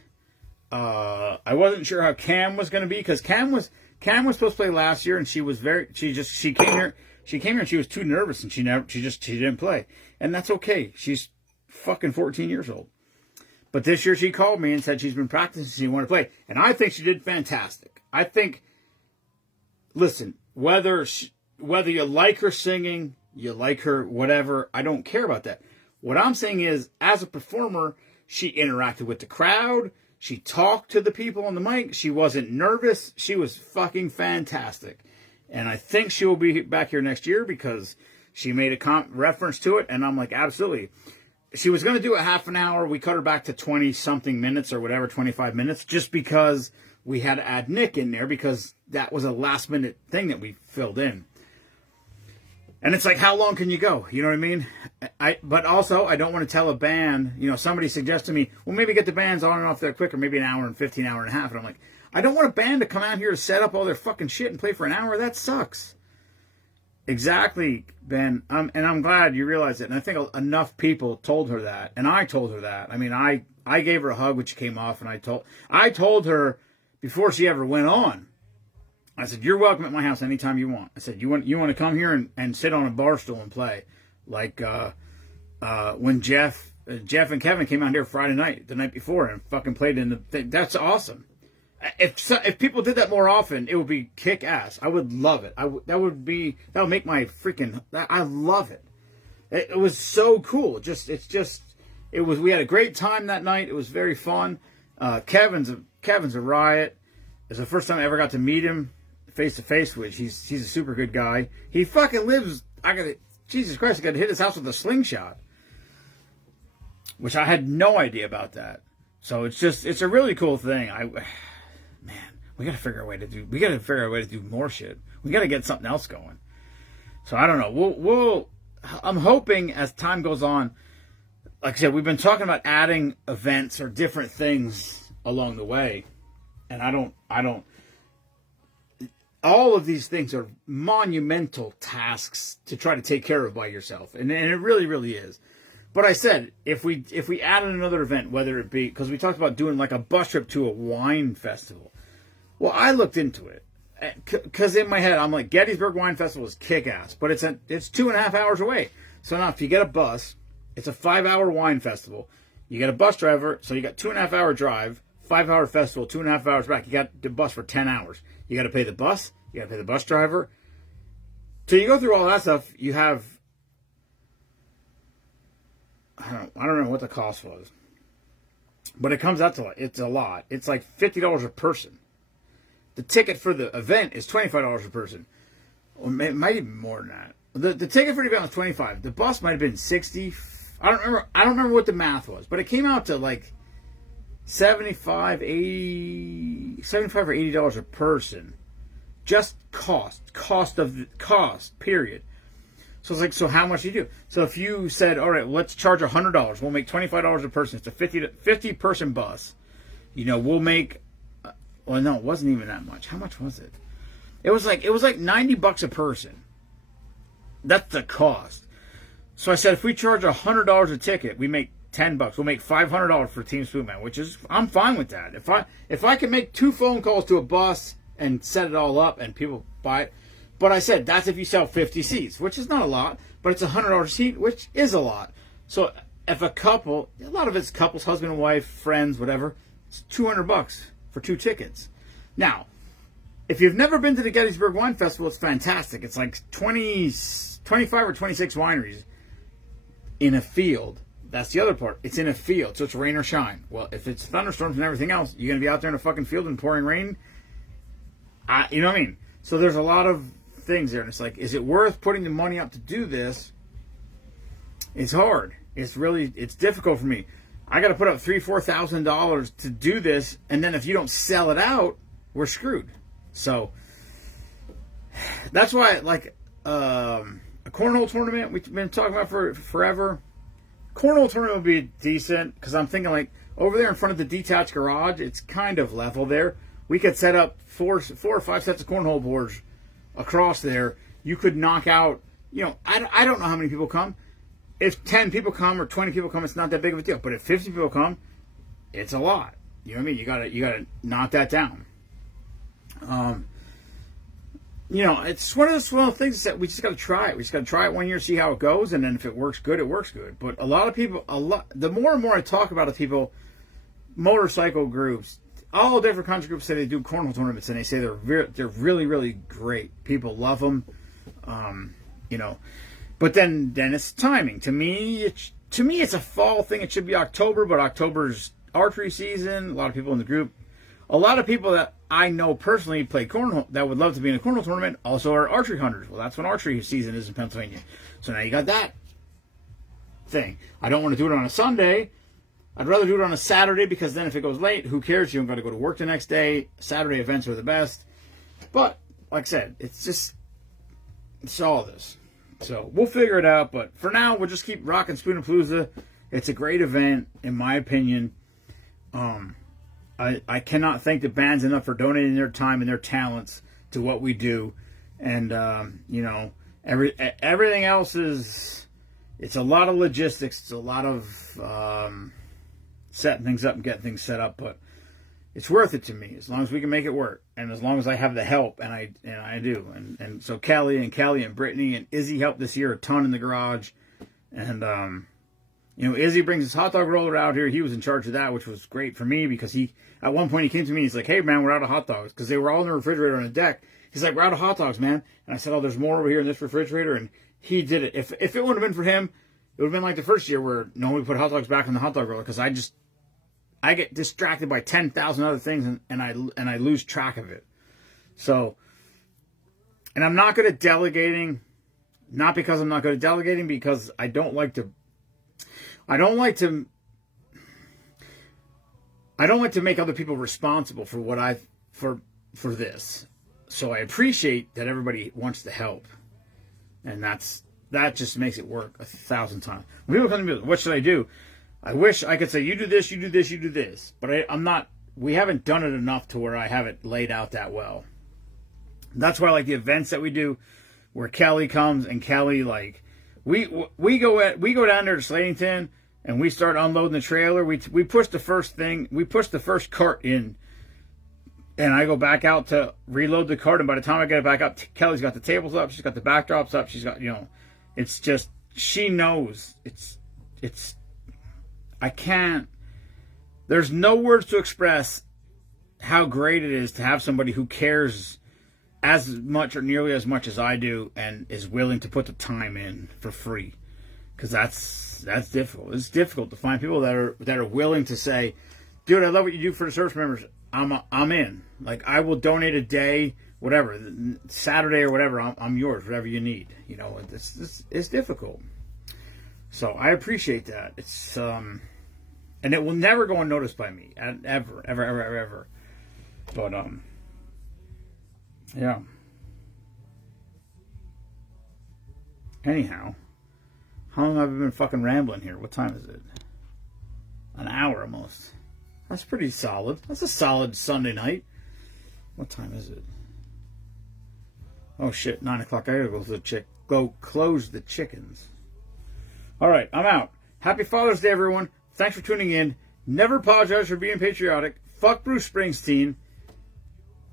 I wasn't sure how Cam was going to be, because Cam was supposed to play last year, and she came here and she was too nervous, and she didn't play, and that's okay. She's fucking 14 years old. But this year she called me and said she's been practicing, she wanted to play, and I think she did fantastic. I think, listen, whether you like her singing, you like her whatever, I don't care about that. What I'm saying is, as a performer, she interacted with the crowd. She talked to the people on the mic. She wasn't nervous. She was fucking fantastic. And I think she will be back here next year, because she made a reference to it. And I'm like, absolutely. She was going to do a half an hour. We cut her back to 20-something minutes or whatever, 25 minutes, just because we had to add Nick in there, because that was a last-minute thing that we filled in. And it's like, how long can you go? You know what I mean? But also, I don't want to tell a band, somebody suggested to me, well, maybe get the bands on and off there quicker, maybe an hour and 15, hour and a half. And I'm like, I don't want a band to come out here to set up all their fucking shit and play for an hour. That sucks. Exactly, Ben. And I'm glad you realized it. And I think enough people told her that. And I told her that. I mean, I gave her a hug when she came off, and I told her before she ever went on. I said, "You're welcome at my house anytime you want." I said, "You want to come here and sit on a bar stool and play, like when Jeff and Kevin came out here Friday night, the night before, and fucking played in the thing. That's awesome. If people did that more often, it would be kick ass. I would love it. That would make my freaking. I love it. It was so cool. We had a great time that night. It was very fun. Kevin's a riot. It's the first time I ever got to meet him face to face, which he's a super good guy. He fucking lives. Jesus Christ! I got to hit his house with a slingshot, which I had no idea about that. So it's a really cool thing. We got to figure out a way to do more shit. We got to get something else going. So I don't know. I'm hoping as time goes on. Like I said, we've been talking about adding events or different things along the way, and I don't. All of these things are monumental tasks to try to take care of by yourself, and it really, really is. But I said, if we added another event, whether it be, because we talked about doing like a bus trip to a wine festival. Well, I looked into it, because in my head, I'm like, Gettysburg Wine Festival is kick-ass, but it's 2.5 hours away. So now if you get a bus, it's a 5-hour wine festival. You get a bus driver, so you got 2.5 hour drive, 5-hour festival, 2.5 hours back. You got the bus for 10 hours. You got to pay the bus. You got to pay the bus driver. So you go through all that stuff. You have, I don't know what the cost was, but it comes out to it's a lot. It's like $50 a person. The ticket for the event is $25 a person, or it might even more than that. The ticket for the event was $25. The bus might have been $60. I don't remember what the math was, but it came out to like $75 or $80 a person. Just cost, period. So it's like, so how much do you do? So if you said, all right, let's charge $100, we'll make $25 a person. It's a 50 person bus. We'll make, well, no, it wasn't even that much. How much was it? It was like $90 a person. That's the cost. So I said, if we charge $100 a ticket, we make $10. We'll make $500 for Team Spoonman, which is, I'm fine with that. If I can make 2 phone calls to a bus and set it all up and people buy it. But I said, that's if you sell 50 seats, which is not a lot, but it's $100 a seat, which is a lot. So if a lot of it's couples, husband and wife, friends, whatever, it's $200 for 2 tickets. Now, if you've never been to the Gettysburg Wine Festival, it's fantastic. It's like 25 or 26 wineries in a field. That's the other part. It's in a field, so it's rain or shine. Well, if it's thunderstorms and everything else, you're going to be out there in a fucking field in pouring rain. You know what I mean? So there's a lot of things there, and it's like, is it worth putting the money up to do this? It's hard. It's difficult for me. I got to put up $3,000-$4,000 to do this, and then if you don't sell it out, we're screwed. So that's why, like, a cornhole tournament we've been talking about for forever. Cornhole tournament would be decent, because I'm thinking, like, over there in front of the detached garage, it's kind of level there. We could set up 4 or 5 sets of cornhole boards across there. You could knock out, I don't know how many people come. If 10 people come or 20 people come, it's not that big of a deal. But if 50 people come, it's a lot. You know what I mean? You gotta knock that down. It's one of those things that we just got to try it. We just got to try it one year, see how it goes, and then if it works good, it works good. But a lot of people, the more and more I talk about it, people, motorcycle groups, all different kinds of groups say they do cornhole tournaments, and they say they're really, really great. People love them, But then it's timing. To me, it's a fall thing. It should be October, but October's archery season. A lot of people in the group, a lot of people that I know personally play cornhole that would love to be in a cornhole tournament also are archery hunters. Well, that's when archery season is in Pennsylvania. So now you got that thing. I don't want to do it on a Sunday. I'd rather do it on a Saturday, because then if it goes late, who cares? You don't got to go to work the next day. Saturday events are the best. But, like I said, it's all this. So, we'll figure it out. But for now, we'll just keep rocking Spoonapalooza. It's a great event, in my opinion. I cannot thank the bands enough for donating their time and their talents to what we do. And, everything else it's a lot of logistics. It's a lot of setting things up and getting things set up. But it's worth it to me as long as we can make it work, and as long as I have the help, and I do. And so Kelly and Brittany and Izzy helped this year a ton in the garage, and Izzy brings his hot dog roller out here. He was in charge of that, which was great for me because at one point he came to me. He's like, "Hey man, we're out of hot dogs," because they were all in the refrigerator on the deck. He's like, "We're out of hot dogs, man." And I said, "Oh, there's more over here in this refrigerator." And he did it. If it wouldn't have been for him, it would have been like the first year where we put hot dogs back in the hot dog roller because I get distracted by 10,000 other things and I lose track of it. So, and I'm not good at delegating, not because I'm not good at delegating, because I don't like to make other people responsible for what for this. So I appreciate that everybody wants to help. And that just makes it work 1,000 times. When people come to me, what should I do? I wish I could say, you do this, you do this, you do this. But I'm not, we haven't done it enough to where I have it laid out that well. That's why I like the events that we do where Kelly comes and Kelly, like, we go down there to Slatington and we start unloading the trailer. We push the first cart in, and I go back out to reload the cart. And by the time I get it back up, Kelly's got the tables up, she's got the backdrops up, she's got, it's just, she knows I can't, there's no words to express how great it is to have somebody who cares as much or nearly as much as I do and is willing to put the time in for free. Because that's difficult. It's difficult to find people that are willing to say, dude, I love what you do for the service members. I'm in. Like, I will donate a day, whatever, Saturday or whatever. I'm yours, whatever you need. It's difficult. So I appreciate that. It's and it will never go unnoticed by me, ever. But yeah. Anyhow, how long have I been fucking rambling here? What time is it? An hour almost. That's pretty solid. That's a solid Sunday night. What time is it? Oh shit, 9 o'clock. I gotta go close the chickens. All right, I'm out. Happy Father's Day, everyone. Thanks for tuning in. Never apologize for being patriotic. Fuck Bruce Springsteen.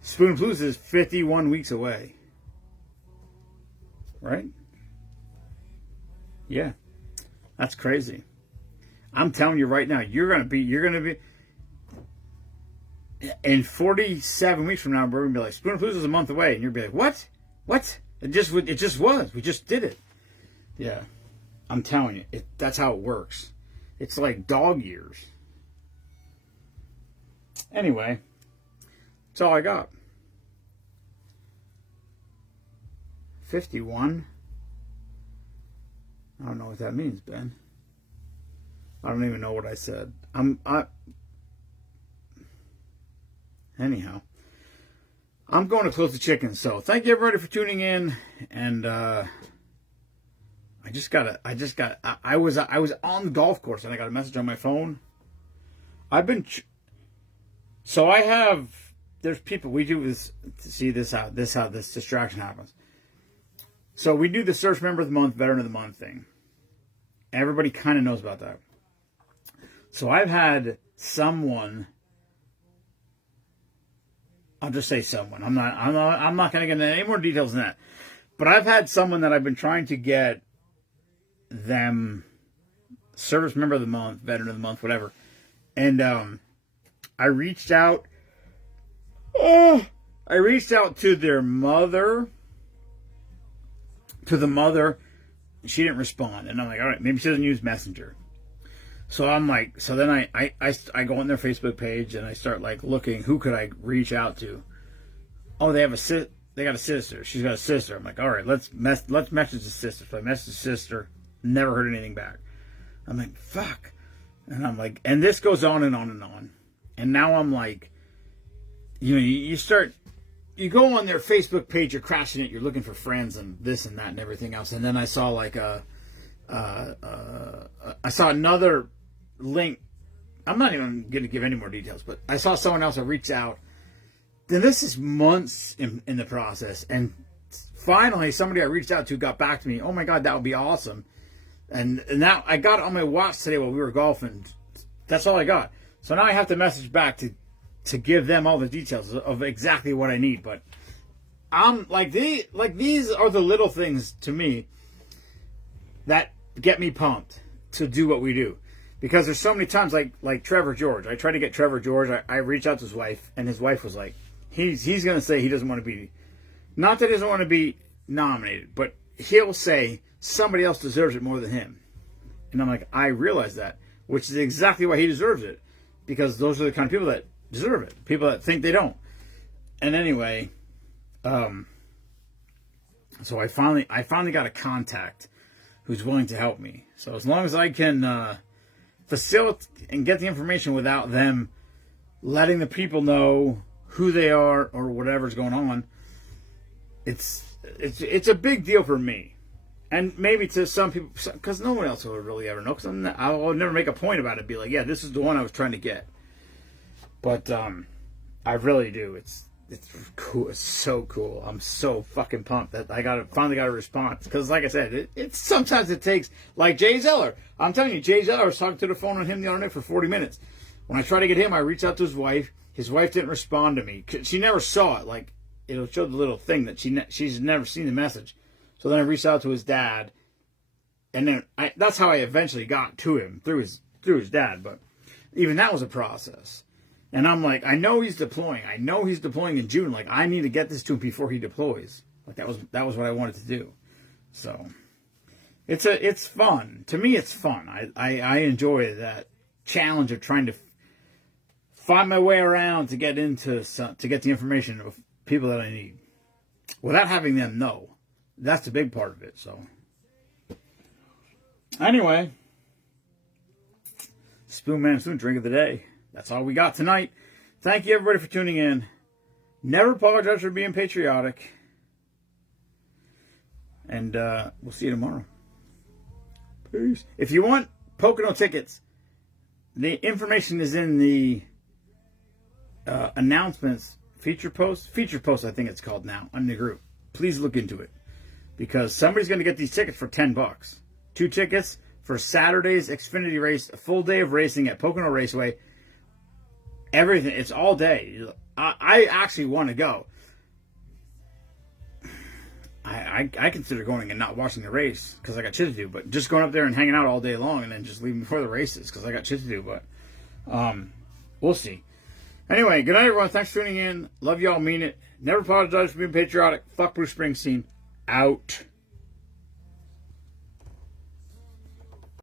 Spoonapalooza is 51 weeks away. Right? Yeah. That's crazy. I'm telling you right now, you're gonna be in 47 weeks from now, we're gonna be like, Spoonapalooza is a month away, and you'll be like, what? What? It just was. We just did it. Yeah. I'm telling you, that's how it works. It's like dog years. Anyway, that's all I got. 51. I don't know what that means, Ben. I don't even know what I said. Anyhow, I'm going to close the chickens. So thank you everybody for tuning in, and I was on the golf course and I got a message on my phone. There's people, we do this to see how this distraction happens. So we do the Service Member of the Month, Veteran of the Month thing. Everybody kind of knows about that. So I've had someone, I'll just say someone. I'm not going to get into any more details than that. But I've had someone that I've been trying to get them Service Member of the Month, Veteran of the Month, whatever. And I reached out to their mother, to the mother. She didn't respond. And I'm like, all right, maybe she doesn't use Messenger. So I'm like, so then I go on their Facebook page and I start like looking, who could I reach out to? Oh, they got a sister. She's got a sister. I'm like, all right, let's message the sister. So I messaged the sister, never heard anything back. I'm like, fuck. And I'm like, and this goes on and on and on. And now I'm like, you go on their Facebook page, you're crashing it, you're looking for friends and this and that and everything else. And then I saw like I saw another link. I'm not even going to give any more details, but I saw someone else that reached out. Then this is months in the process. And finally, somebody I reached out to got back to me. Oh my God, that would be awesome. And now I got it on my watch today while we were golfing. That's all I got. So now I have to message back to to give them all the details of exactly what I need. But I'm these are the little things to me that get me pumped to do what we do. Because there's so many times, like Trevor George. I tried to get Trevor George. I reached out to his wife, and his wife was like, he's going to say he doesn't want to be, not that he doesn't want to be nominated, but he'll say somebody else deserves it more than him. And I'm like, I realize that, which is exactly why he deserves it. Because those are the kind of people that deserve it. People that think they don't. And anyway, so I finally got a contact who's willing to help me. So as long as I can facilitate and get the information without them letting the people know who they are or whatever's going on, it's a big deal for me, and maybe to some people, because no one else will really ever know. Because I'll never make a point about it. Be like, yeah, this is the one I was trying to get. But I really do. It's cool. It's so cool. I'm so fucking pumped that I finally got a response. Because like I said, it's sometimes it takes, like Jay Zeller. I'm telling you, Jay Zeller, I was talking to the phone on him the other night for 40 minutes. When I tried to get him, I reached out to his wife. His wife didn't respond to me. She never saw it. Like, it'll show the little thing that she's never seen the message. So then I reached out to his dad, and then that's how I eventually got to him, through his dad. But even that was a process. And I'm like, I know he's deploying. I know he's deploying in June. Like, I need to get this to him before he deploys. Like, that was what I wanted to do. So it's fun. To me, it's fun. I enjoy that challenge of trying to find my way around to get the information of people that I need without having them know. That's the big part of it. So anyway, Spoon Man Spoon drink of the day. That's all we got tonight. Thank you, everybody, for tuning in. Never apologize for being patriotic. And we'll see you tomorrow. Peace. If you want Pocono tickets, the information is in the announcements feature post, I think it's called now, on the group. Please look into it. Because somebody's going to get these tickets for $10. 2 tickets for Saturday's Xfinity race, a full day of racing at Pocono Raceway. Everything. It's all day. I actually want to go. I consider going and not watching the race because I got shit to do. But just going up there and hanging out all day long and then just leaving before the races because I got shit to do. But we'll see. Anyway, good night, everyone. Thanks for tuning in. Love y'all. Mean it. Never apologize for being patriotic. Fuck Bruce Springsteen. Out.